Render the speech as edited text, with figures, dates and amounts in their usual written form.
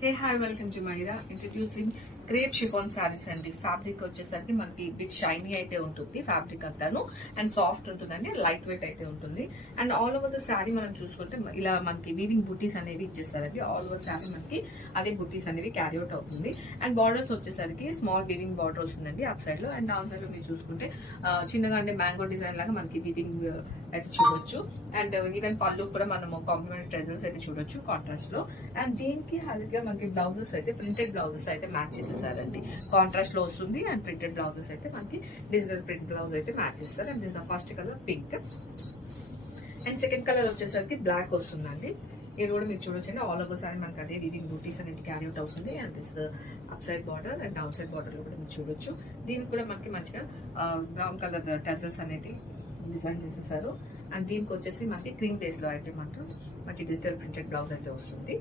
Hey, hi, welcome to Myra. Introducing crepe chiffon saris అండి. Fabric వచ్చేసరికి మనకి బిట్ షైనీ అయితే ఉంటుంది ఫ్యాబ్రిక్ అంతాను, అండ్ సాఫ్ట్ ఉంటుందండి, లైట్ వెయిట్ అయితే ఉంటుంది. And all over the sari మనం చూసుకుంటే ఇలా మనకి వీవింగ్ బుటీస్ అనేవి ఇచ్చేస్తారండి. ఆల్ ఓవర్ శారీ మనకి అదే బుటీస్ అనేవి క్యారీ అవుట్ అవుతుంది. అండ్ బార్డర్స్ వచ్చేసరికి స్మాల్ వీవింగ్ బార్డర్ వస్తుందండి అప్ సైడ్ లో, అండ్ డౌన్ సైడ్ లో మీరు చూసుకుంటే చిన్నగా అంటే మ్యాంగో డిజైన్ లాగా మనకి వీవింగ్ అయితే చూడొచ్చు. అండ్ ఈవెన్ పళ్ళు కూడా మనము కాంప్లిమెంటరీ ట్రెజర్స్ అయితే చూడొచ్చు కాంట్రాస్ట్ లో. అండ్ దీనికి హైలైట్ గా మనకి బ్లౌజెస్ అయితే ప్రింటెడ్ బ్లౌజెస్ అయితే మ్యాచ్ చేసేసారండి. కాంట్రాస్ట్ లో వస్తుంది, అండ్ ప్రింటెడ్ బ్లౌజెస్ అయితే మనకి డిజిటల్ ప్రింట్ బ్లౌజ్ అయితే మ్యాచ్ చేస్తారు. And this first colour pink, and second colour వచ్చేసరికి బ్లాక్ వస్తుందండి. ఇది కూడా మీరు చూడొచ్చండి. ఆల్ ఓవర్ సారీ మనకి అదే వీవింగ్ బూటీస్ అనేది క్యారీ అవుట్ అవుతుంది. And this up side border and down side border లో కూడా మీరు చూడొచ్చు. దీనికి కూడా మనకి మంచిగా బ్రౌన్ కలర్ టజల్స్ అనేది డిజైన్ చేసేసారు. అండ్ దీనికి వచ్చేసి మనకి క్రీమ్ బేస్ లో అయితే మాత్రం మంచి డిజిటల్ ప్రింటెడ్ బ్లౌజ్ అయితే వస్తుంది.